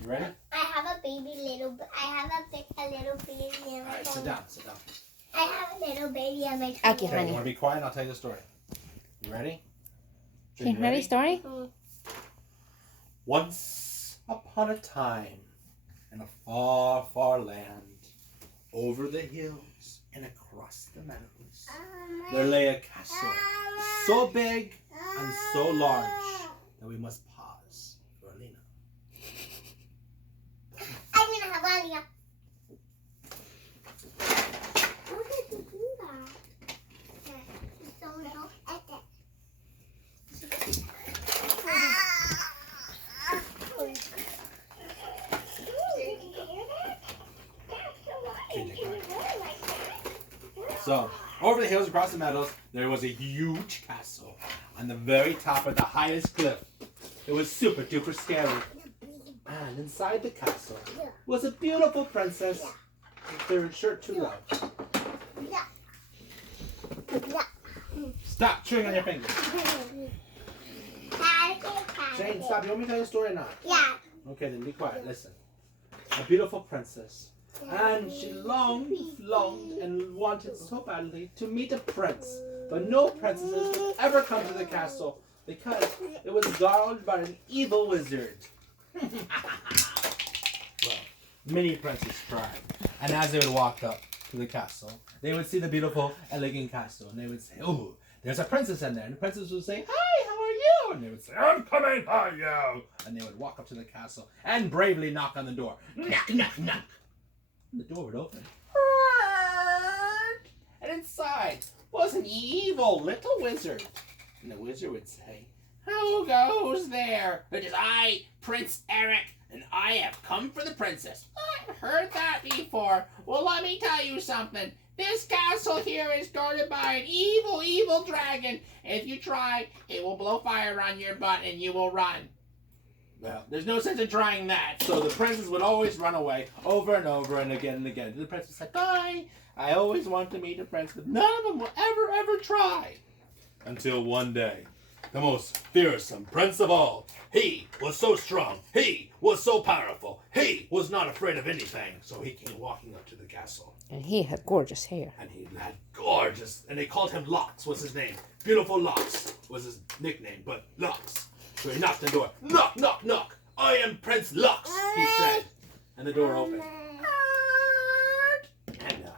You ready? I have a little baby in my All right, sit down. Sit down. I have a little baby in my tummy. Okay, Okay, honey. you want to be quiet? I'll tell you the story. You ready? Okay, ready? Story? Once upon a time, in a far, far land, over the hills and across the meadows, there lay a castle so big and so large that we must pause for Alina. I'm gonna have Alina. How did you do that? Don't know. So, over the hills across the meadows, there was a huge castle on the very top of the highest cliff. It was super duper scary. And inside the castle was a beautiful princess with their shirt to love. Stop chewing on your fingers. Shane, stop. You want me to tell you a story or not? Yeah. Okay, then be quiet. Listen. A beautiful princess. And she longed and wanted so badly to meet a prince. But no princesses would ever come to the castle because it was guarded by an evil wizard. Well, many princes tried. And as they would walk up to the castle, they would see the beautiful, elegant castle. And they would say, "Oh, there's a princess in there." And the princess would say, "Hi, how are you?" And they would say, "I'm coming, hi, you." And they would walk up to the castle and bravely knock on the door. Knock, knock, knock. And the door would open. And inside was an evil little wizard. And the wizard would say, "Who goes there?" "It is I, Prince Eric, and I have come for the princess." "I've heard that before." "Well, let me tell you something. This castle here is guarded by an evil, evil dragon. If you try, it will blow fire on your butt and you will run." Well, there's no sense in trying that. So the princess would always run away over and over and again and again. The princess said, "Bye. I always want to meet a prince, but none of them will ever try." Until one day, the most fearsome prince of all. He was so strong. He was so powerful. He was not afraid of anything. So he came walking up to the castle. And he had gorgeous hair. And he had gorgeous, and they called him Locks was his name. Beautiful Locks was his nickname, but Locks. So he knocked on the door. "Knock, knock, knock. I am Prince Lux," he said. And the door opened. And the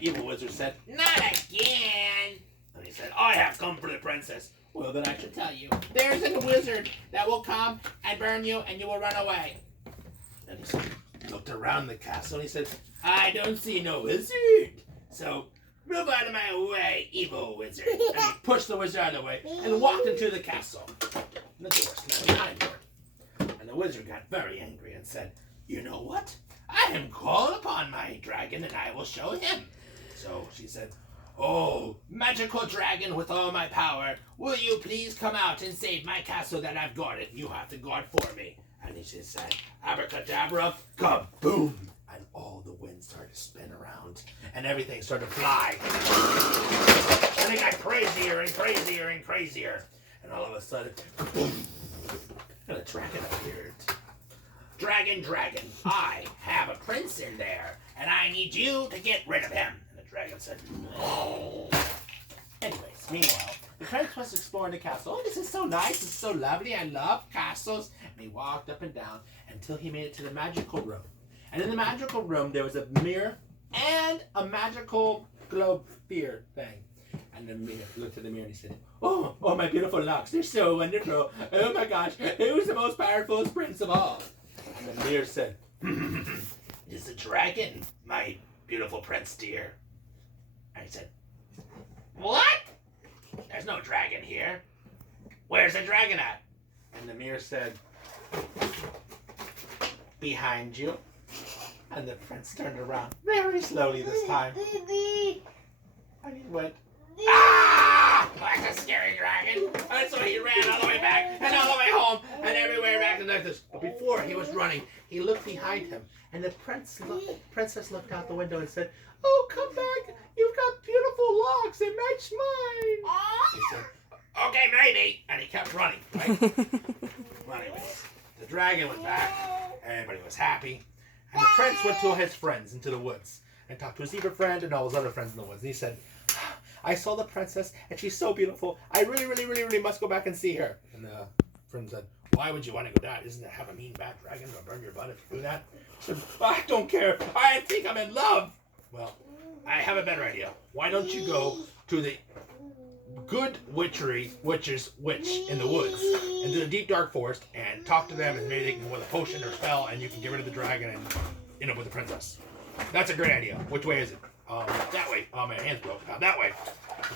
evil wizard said, "Not again." And he said, "I have come for the princess." "Well, then I should tell you. There's a wizard that will come and burn you and you will run away." And he said, looked around the castle and he said, "I don't see no wizard. So move out of my way, evil wizard." And he pushed the wizard out of the way and walked into the castle. And the door slammed behind him. And the wizard got very angry and said, "You know what? I am called upon my dragon and I will show him." So she said, "Oh, magical dragon with all my power, will you please come out and save my castle that I've guarded? You have to guard for me." And he just said, "Abracadabra, kaboom!" And all the wind started to spin around and everything started to fly. And it got crazier and crazier and crazier. And all of a sudden, boom, and a dragon appeared. "Dragon, dragon, I have a prince in there, and I need you to get rid of him." And the dragon said, "No." Anyways, meanwhile, the prince was exploring the castle. "Oh, this is so nice, this is so lovely, I love castles." And he walked up and down until he made it to the magical room. And in the magical room, there was a mirror and a magical globe sphere thing. And the mirror looked at the mirror and he said, oh, my beautiful locks, they're so wonderful. Oh my gosh, who's the most powerful prince of all?" And the mirror said, "It's a dragon, my beautiful prince dear." And he said, "What? There's no dragon here. Where's the dragon at?" And the mirror said, "Behind you." And the prince turned around very slowly this time. And he went, "Ah! That's a scary dragon." And so he ran all the way back and all the way home and everywhere back to this. But before he was running, he looked behind him. And the princess looked out the window and said, "Oh, come back. You've got beautiful locks. They match mine." He said, "Okay, maybe." And he kept running, right? Well, anyways, the dragon was back. Everybody was happy. And the prince went to his friends into the woods and talked to his zebra friend and all his other friends in the woods. And he said, I saw the princess and she's so beautiful. I really, really, really, really must go back and see her. And the friend said, why would you want to go down? Isn't it have a mean bad dragon that'll burn your butt if you do that? He said, I don't care. I think I'm in love. Well, I have a better idea. Why don't you go to the good witch's witch in the woods into the deep dark forest and talk to them and maybe they can with a potion or spell and you can get rid of the dragon and end up with the princess. That's a great idea. Which way is it? That way. Oh, my hand's broke. That way.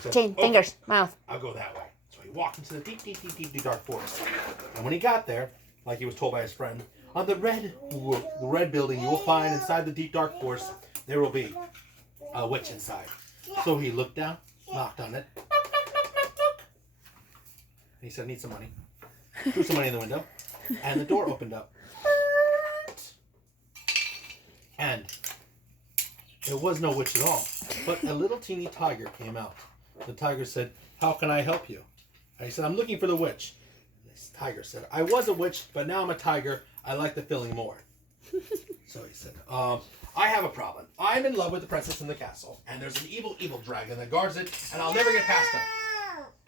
Said, Chin, fingers, mouth. I'll go that way. So he walked into the deep dark forest. And when he got there, like he was told by his friend, on the red building you will find inside the deep dark forest there will be a witch inside. So he looked down, knocked on it. He said, I need some money. Threw some money in the window. And the door opened up. And there was no witch at all. But a little teeny tiger came out. The tiger said, how can I help you? And he said, I'm looking for the witch. This tiger said, I was a witch, but now I'm a tiger. I like the feeling more. So he said, I have a problem. I'm in love with the princess in the castle. And there's an evil dragon that guards it. And I'll never get past him.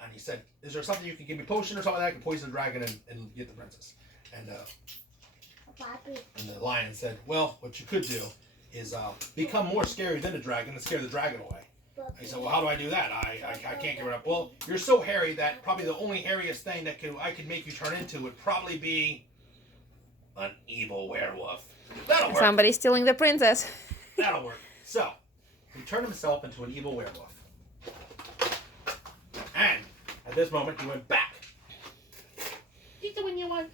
And he said, is there something you can give me, potion or something that I can poison the dragon and get the princess? And the lion said, well, what you could do is become more scary than the dragon and scare the dragon away. And he said, well, how do I do that? I can't give it up. Well, you're so hairy that probably the only hairiest thing that I could make you turn into would probably be an evil werewolf. That'll work. Somebody's stealing the princess. That'll work. So, he turned himself into an evil werewolf. And at this moment, he went back. Eat the one you want.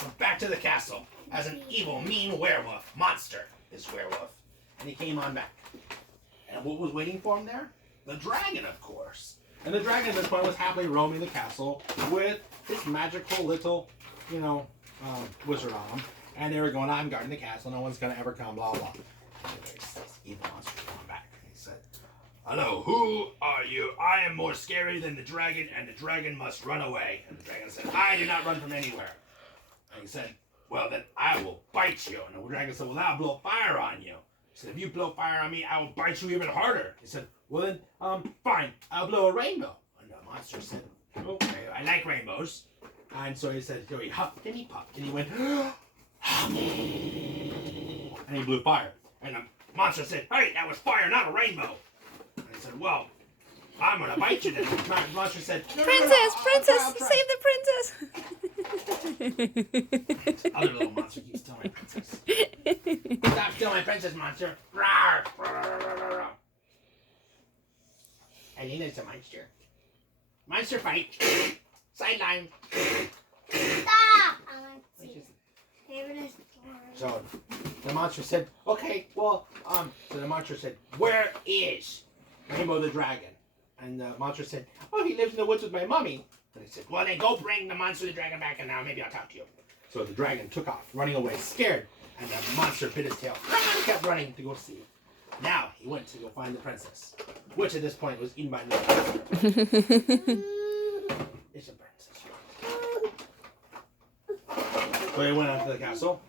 Went back to the castle as an evil, mean werewolf. Monster, this werewolf. And he came on back. And what was waiting for him there? The dragon, of course. And the dragon at this point was happily roaming the castle with his magical little, wizard on him. And they were going, I'm guarding the castle, no one's going to ever come, blah, blah. Anyways, this evil monster came back. And he said, hello, who are you? I am more scary than the dragon, and the dragon must run away. And the dragon said, I do not run from anywhere. And he said, well, then I will bite you. And the dragon said, well, I'll blow fire on you. He said, if you blow fire on me, I will bite you even harder. He said, well, then, fine, I'll blow a rainbow. And the monster said, okay, I like rainbows. And so he said, so he huffed and he puffed, and he went, and he blew fire. And the monster said, hey, that was fire, not a rainbow. And he said, well, I'm going to bite you then. The monster said, no, Princess, I'll try. save the princess. Other little monster keeps stealing my princess. Stop stealing my princess, monster. Rawr. And he is a monster. Monster fight. Sideline. Stop! So the monster said, okay, well, so the monster said, where is Rainbow the dragon? And the monster said, oh, he lives in the woods with my mommy. And he said, well, then go bring the monster the dragon back and now maybe I'll talk to you. So the dragon took off, running away, scared. And the monster bit his tail. He kept running to go see. Now he went to go find the princess, which at this point was eaten by the It's a princess. So he went out to the castle.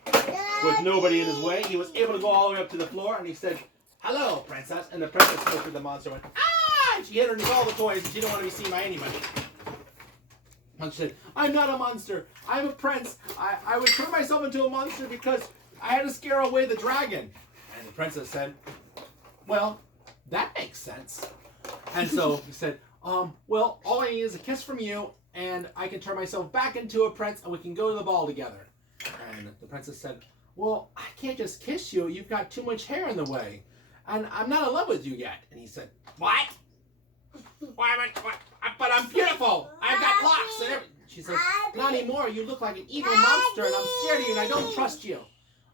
With nobody in his way, he was able to go all the way up to the floor, and he said, hello, princess. And the princess looked at the monster and went, ah! And she hit her all the toys, and she didn't want to be seen by anybody. And she said, I'm not a monster. I'm a prince. I would turn myself into a monster because I had to scare away the dragon. And the princess said, well, that makes sense. And so he said, well, all I need is a kiss from you, and I can turn myself back into a prince, and we can go to the ball together. And the princess said, well, I can't just kiss you. You've got too much hair in the way. And I'm not in love with you yet. And he said, what? Why am I, but I'm beautiful. I've got locks and everything. She said, not anymore. You look like an evil monster, and I'm scared of you, and I don't trust you.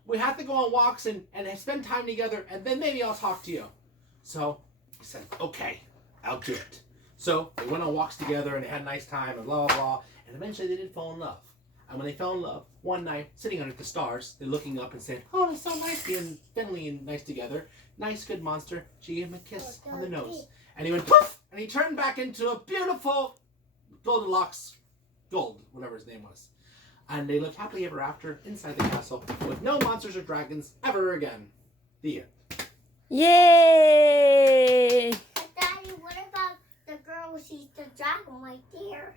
We have to go on walks and spend time together, and then maybe I'll talk to you. So he said, okay, I'll do it. So they went on walks together, and they had a nice time, and blah, blah, blah. And eventually they did fall in love. And when they fell in love, one night, sitting under the stars, they're looking up and saying, "Oh, it's so nice being friendly and nice together. Nice, good monster." She gave him a kiss on the nose. And he went poof! And he turned back into a beautiful Goldilocks Gold, whatever his name was. And they lived happily ever after inside the castle with no monsters or dragons ever again. The end. Yay! But Daddy, what about the girl who sees the dragon right there?